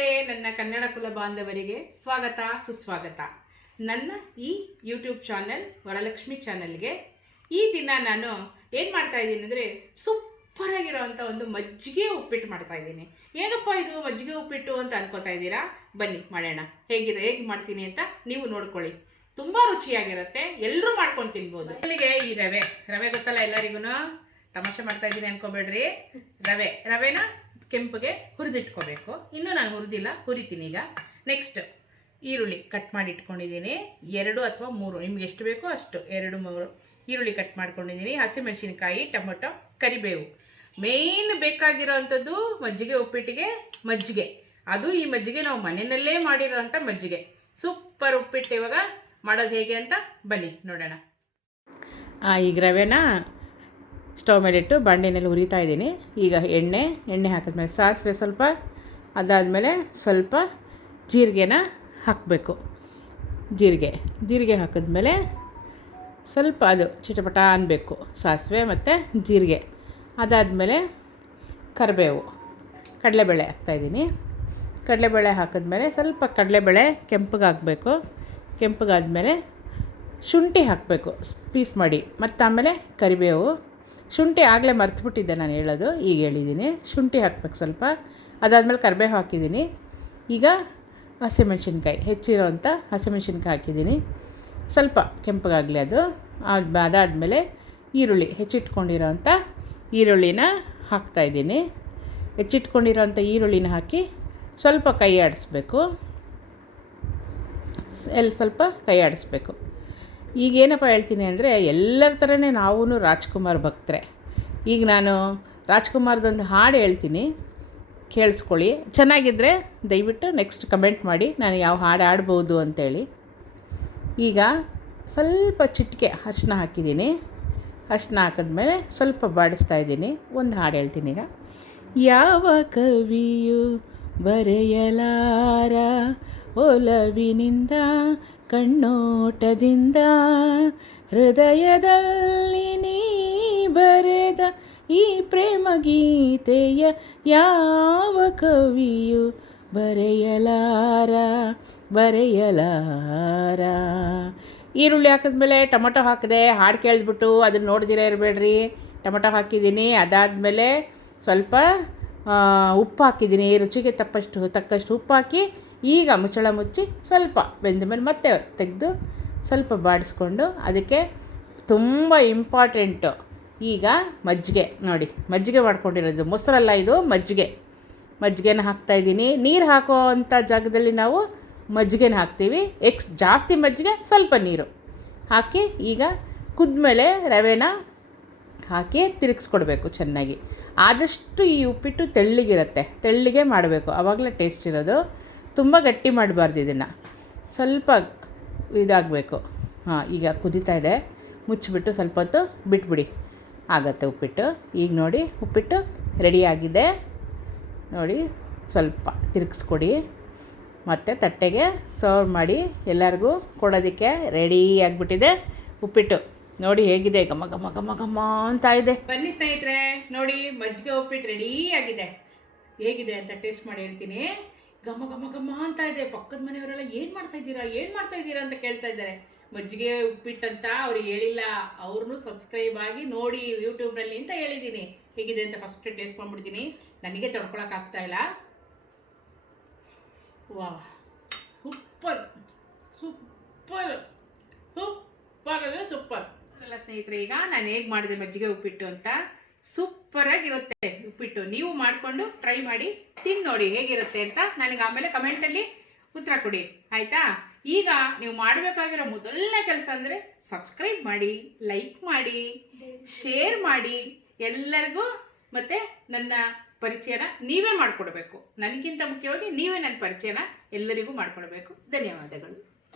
ನಮಸ್ತೆ ನನ್ನ ಕನ್ನಡ ಕುಲ ಬಾಂಧವರಿಗೆ ಸ್ವಾಗತ ಸುಸ್ವಾಗತ. ನನ್ನ ಈ ಯೂಟ್ಯೂಬ್ ಚಾನೆಲ್ ವರಲಕ್ಷ್ಮಿ ಚಾನೆಲ್ಗೆ ಈ ದಿನ ನಾನು ಏನು ಮಾಡ್ತಾ ಇದ್ದೀನಿ ಅಂದರೆ ಸೂಪರ್ ಆಗಿರೋವಂಥ ಒಂದು ಮಜ್ಜಿಗೆ ಉಪ್ಪಿಟ್ಟು ಮಾಡ್ತಾ ಇದ್ದೀನಿ. ಏನಪ್ಪ ಇದು ಮಜ್ಜಿಗೆ ಉಪ್ಪಿಟ್ಟು ಅಂತ ಅನ್ಕೋತಾ ಇದ್ದೀರಾ? ಬನ್ನಿ ಮಾಡೋಣ. ಹೇಗೆ ಮಾಡ್ತೀನಿ ಅಂತ ನೀವು ನೋಡ್ಕೊಳ್ಳಿ. ತುಂಬ ರುಚಿಯಾಗಿರುತ್ತೆ, ಎಲ್ಲರೂ ಮಾಡ್ಕೊಂಡು ತಿನ್ಬೋದು. ಇಲ್ಲಿಗೆ ಈ ರವೆ ಗೊತ್ತಲ್ಲ ಎಲ್ಲರಿಗೂ, ತಮಾಷೆ ಮಾಡ್ತಾ ಇದ್ದೀನಿ ಅನ್ಕೋಬೇಡ್ರಿ. ರವೆನ ಕೆಂಪಗೆ ಹುರಿದಿಟ್ಕೋಬೇಕು. ಇನ್ನೂ ನಾನು ಹುರಿತೀನಿ ಈಗ. ನೆಕ್ಸ್ಟ್ ಈರುಳ್ಳಿ ಕಟ್ ಮಾಡಿ ಇಟ್ಕೊಂಡಿದ್ದೀನಿ, 2 ಅಥವಾ 3 ನಿಮ್ಗೆ ಎಷ್ಟು ಬೇಕೋ ಅಷ್ಟು 2-3 ಈರುಳ್ಳಿ ಕಟ್ ಮಾಡ್ಕೊಂಡಿದ್ದೀನಿ. ಹಸಿಮೆಣಸಿನಕಾಯಿ, ಟೊಮೊಟೊ, ಕರಿಬೇವು. ಮೇನ್ ಬೇಕಾಗಿರೋ ಅಂಥದ್ದು ಮಜ್ಜಿಗೆ ಉಪ್ಪಿಟ್ಟಿಗೆ ಮಜ್ಜಿಗೆ. ಅದು ಈ ಮಜ್ಜಿಗೆ ನಾವು ಮನೆಯಲ್ಲೇ ಮಾಡಿರೋಂಥ ಮಜ್ಜಿಗೆ. ಸೂಪರ್ ಉಪ್ಪಿಟ್ಟು ಇವಾಗ ಮಾಡೋದು ಹೇಗೆ ಅಂತ ಬನ್ನಿ ನೋಡೋಣ. ಈಗ ರವೆನ ಸ್ಟವ್ ಮೇಲಿಟ್ಟು ಬಾಂಡೆನಲ್ಲಿ ಹುರಿತಾ ಇದ್ದೀನಿ. ಈಗ ಎಣ್ಣೆ ಹಾಕಿದ್ಮೇಲೆ ಸಾಸಿವೆ ಸ್ವಲ್ಪ, ಅದಾದಮೇಲೆ ಸ್ವಲ್ಪ ಜೀರಿಗೆನ ಹಾಕಬೇಕು. ಜೀರಿಗೆ ಹಾಕಿದ್ಮೇಲೆ ಸ್ವಲ್ಪ ಅದು ಚಿಟಪಟ ಅನ್ನಬೇಕು, ಸಾಸಿವೆ ಮತ್ತು ಜೀರಿಗೆ. ಅದಾದಮೇಲೆ ಕರಿಬೇವು, ಕಡಲೆಬೇಳೆ ಹಾಕ್ತಾಯಿದ್ದೀನಿ. ಕಡಲೆಬೇಳೆ ಹಾಕಿದ್ಮೇಲೆ ಸ್ವಲ್ಪ ಕಡಲೆಬೇಳೆ ಕೆಂಪಗಾಗಬೇಕು. ಕೆಂಪಗಾದಮೇಲೆ ಶುಂಠಿ ಹಾಕಬೇಕು ಪೀಸ್ ಮಾಡಿ, ಮತ್ತು ಆಮೇಲೆ ಕರಿಬೇವು. ಶುಂಠಿ ಆಗಲೇ ಮರ್ತುಬಿಟ್ಟಿದ್ದೆ ನಾನು ಹೇಳೋದು, ಈಗ ಹೇಳಿದ್ದೀನಿ. ಶುಂಠಿ ಹಾಕ್ಬೇಕು ಸ್ವಲ್ಪ. ಅದಾದಮೇಲೆ ಕರಿಬೇವು ಹಾಕಿದ್ದೀನಿ. ಈಗ ಹಸಿಮೆಣ್ಸಿನ್ಕಾಯಿ, ಹೆಚ್ಚಿರೋಂಥ ಹಸಿಮೆಣ್ಸಿನ್ಕಾಯಿ ಹಾಕಿದ್ದೀನಿ. ಸ್ವಲ್ಪ ಕೆಂಪಗಾಗಲಿ ಅದು. ಅದಾದಮೇಲೆ ಈರುಳ್ಳಿ, ಹೆಚ್ಚಿಟ್ಕೊಂಡಿರೋಂಥ ಈರುಳ್ಳಿನ ಹಾಕ್ತಾಯಿದ್ದೀನಿ. ಹೆಚ್ಚಿಟ್ಕೊಂಡಿರೋಂಥ ಈರುಳ್ಳಿನ ಹಾಕಿ ಸ್ವಲ್ಪ ಕೈ ಆಡಿಸ್ಬೇಕು. ಸ್ವಲ್ಪ ಕೈ ಆಡಿಸ್ಬೇಕು. ಈಗೇನಪ್ಪ ಹೇಳ್ತೀನಿ ಅಂದರೆ, ಎಲ್ಲರ ಥರನೇ ನಾವೂ ರಾಜ್ಕುಮಾರ್ ಭಕ್ತರೆ. ಈಗ ನಾನು ರಾಜ್ಕುಮಾರ್ದೊಂದು ಹಾಡು ಹೇಳ್ತೀನಿ, ಕೇಳಿಸ್ಕೊಳ್ಳಿ. ಚೆನ್ನಾಗಿದ್ದರೆ ದಯವಿಟ್ಟು ನೆಕ್ಸ್ಟ್ ಕಮೆಂಟ್ ಮಾಡಿ ನಾನು ಯಾವ ಹಾಡು ಆಡ್ಬೋದು ಅಂತೇಳಿ. ಈಗ ಸ್ವಲ್ಪ ಚಿಟಿಕೆ ಅರಿಶಿನ ಹಾಕಿದ್ದೀನಿ. ಅರಿಶಿನ ಹಾಕಿದ್ಮೇಲೆ ಸ್ವಲ್ಪ ಬಾಡಿಸ್ತಾ ಇದ್ದೀನಿ. ಒಂದು ಹಾಡು ಹೇಳ್ತೀನಿ ಈಗ. ಯಾವ ಕವಿಯು ಬರೆಯಲಾರ ಒಲವಿನಿಂದ ಕಣ್ಣೋಟದಿಂದ, ಹೃದಯದಲ್ಲಿ ನೀ ಬರೆದ ಈ ಪ್ರೇಮ ಗೀತೆಯ ಯಾವ ಕವಿಯು ಬರೆಯಲಾರ. ಈರುಳ್ಳಿ ಹಾಕಿದ್ಮೇಲೆ ಟೊಮೊಟೊ ಹಾಕಿದೆ. ಹಾಡು ಕೇಳಿದ್ಬಿಟ್ಟು ಅದನ್ನು ನೋಡ್ದಿರ ಇರಬೇಡ್ರಿ. ಟೊಮೊಟೊ ಹಾಕಿದ್ದೀನಿ. ಅದಾದಮೇಲೆ ಸ್ವಲ್ಪ ಉಪ್ಪು ಹಾಕಿದ್ದೀನಿ. ರುಚಿಗೆ ತಕ್ಕಷ್ಟು ಉಪ್ಪು ಹಾಕಿ ಈಗ ಮುಚ್ಚಳ ಮುಚ್ಚಿ ಸ್ವಲ್ಪ ಬೆಂದ ಮೇಲೆ ಮತ್ತೆ ತೆಗೆದು ಸ್ವಲ್ಪ ಬಾಡಿಸ್ಕೊಂಡು, ಅದಕ್ಕೆ ತುಂಬ ಇಂಪಾರ್ಟೆಂಟು ಈಗ ಮಜ್ಜಿಗೆ. ನೋಡಿ, ಮಜ್ಜಿಗೆ ಮಾಡ್ಕೊಂಡಿರೋದು, ಮೊಸರಲ್ಲ ಇದು, ಮಜ್ಜಿಗೆನ ಹಾಕ್ತಾಯಿದ್ದೀನಿ. ನೀರು ಹಾಕೋ ಅಂಥ ಜಾಗದಲ್ಲಿ ನಾವು ಮಜ್ಜಿಗೆನ ಹಾಕ್ತೀವಿ. ಜಾಸ್ತಿ ಮಜ್ಜಿಗೆ, ಸ್ವಲ್ಪ ನೀರು ಹಾಕಿ ಈಗ ಕುದ್ಮೇಲೆ ರವೆನ ಹಾಕಿ ತಿರುಗಿಸ್ಕೊಡ್ಬೇಕು ಚೆನ್ನಾಗಿ. ಆದಷ್ಟು ಈ ಉಪ್ಪಿಟ್ಟು ತೆಳ್ಳಗೆ ಮಾಡಬೇಕು, ಆವಾಗಲೇ ಟೇಸ್ಟ್ ಇರೋದು. ತುಂಬ ಗಟ್ಟಿ ಮಾಡಬಾರ್ದು ಇದನ್ನು, ಸ್ವಲ್ಪ ಇದಾಗಬೇಕು. ಈಗ ಕುದೀತಾ ಇದೆ, ಮುಚ್ಚಿಬಿಟ್ಟು ಸ್ವಲ್ಪ ಹೊತ್ತು ಬಿಟ್ಬಿಡಿ, ಆಗುತ್ತೆ ಉಪ್ಪಿಟ್ಟು. ಈಗ ನೋಡಿ ಉಪ್ಪಿಟ್ಟು ರೆಡಿಯಾಗಿದೆ. ನೋಡಿ, ಸ್ವಲ್ಪ ತಿರುಗಿಸ್ಕೊಡಿ, ಮತ್ತು ತಟ್ಟೆಗೆ ಸರ್ವ್ ಮಾಡಿ ಎಲ್ಲರಿಗೂ ಕೊಡೋದಕ್ಕೆ ರೆಡಿ ಆಗಿಬಿಟ್ಟಿದೆ ಉಪ್ಪಿಟ್ಟು. ನೋಡಿ ಹೇಗಿದೆ, ಘಮ ಘಮ ಘಮ ಘಮ ಅಂತ ಇದೆ. ಬನ್ನಿ ಸ್ನೇಹಿತರೆ, ನೋಡಿ ಮಜ್ಜಿಗೆ ಉಪ್ಪಿಟ್ಟು ರೆಡಿ ಆಗಿದೆ. ಹೇಗಿದೆ ಅಂತ ಟೇಸ್ಟ್ ಮಾಡಿ ಹೇಳ್ತೀನಿ. ಘಮ ಘಮ ಘಮ ಅಂತ ಇದೆ. ಪಕ್ಕದ ಮನೆಯವರೆಲ್ಲ ಏನು ಮಾಡ್ತಾ ಇದ್ದೀರಾ ಅಂತ ಕೇಳ್ತಾ ಇದ್ದಾರೆ. ಮಜ್ಜಿಗೆ ಉಪ್ಪಿಟ್ಟಂತ ಅವ್ರಿಗೆ ಹೇಳಿಲ್ಲ, ಅವ್ರನ್ನೂ ಸಬ್ಸ್ಕ್ರೈಬ್ ಆಗಿ ನೋಡಿ ಯೂಟ್ಯೂಬ್ನಲ್ಲಿ ಅಂತ ಹೇಳಿದ್ದೀನಿ. ಹೇಗಿದೆ ಅಂತ ಫಸ್ಟ್ ಟೇಸ್ಟ್ ಮಾಡ್ಬಿಡ್ತೀನಿ. ನನಗೆ ತಡ್ಕೊಳಕ್ಕಾಗ್ತಾ ಇಲ್ಲ. ವಾ, ಸೂಪರ್ ಅಂದರೆ ಸೂಪರ್ ಅಲ್ಲ ಸ್ನೇಹಿತರೆ. ಈಗ ನಾನು ಹೇಗೆ ಮಾಡಿದೆ ಮಜ್ಜಿಗೆ ಉಪ್ಪಿಟ್ಟು ಅಂತ, ಸೂಪರಾಗಿರುತ್ತೆ ಉಪ್ಪಿಟ್ಟು. ನೀವು ಮಾಡಿಕೊಂಡು ಟ್ರೈ ಮಾಡಿ ತಿಂದು ನೋಡಿ ಹೇಗಿರುತ್ತೆ ಅಂತ ನನಗೆ ಆಮೇಲೆ ಕಮೆಂಟಲ್ಲಿ ಉತ್ತರ ಕೊಡಿ, ಆಯಿತಾ? ಈಗ ನೀವು ಮಾಡಬೇಕಾಗಿರೋ ಮೊದಲನೇ ಕೆಲಸ ಅಂದರೆ ಸಬ್ಸ್ಕ್ರೈಬ್ ಮಾಡಿ, ಲೈಕ್ ಮಾಡಿ, ಶೇರ್ ಮಾಡಿ ಎಲ್ಲರಿಗೂ. ಮತ್ತು ನನ್ನ ಪರಿಚಯನ ನೀವೇ ಮಾಡಿಕೊಡ್ಬೇಕು. ನನಗಿಂತ ಮುಖ್ಯವಾಗಿ ನೀವೇ ನನ್ನ ಪರಿಚಯನ ಎಲ್ಲರಿಗೂ ಮಾಡಿಕೊಡ್ಬೇಕು. ಧನ್ಯವಾದಗಳು.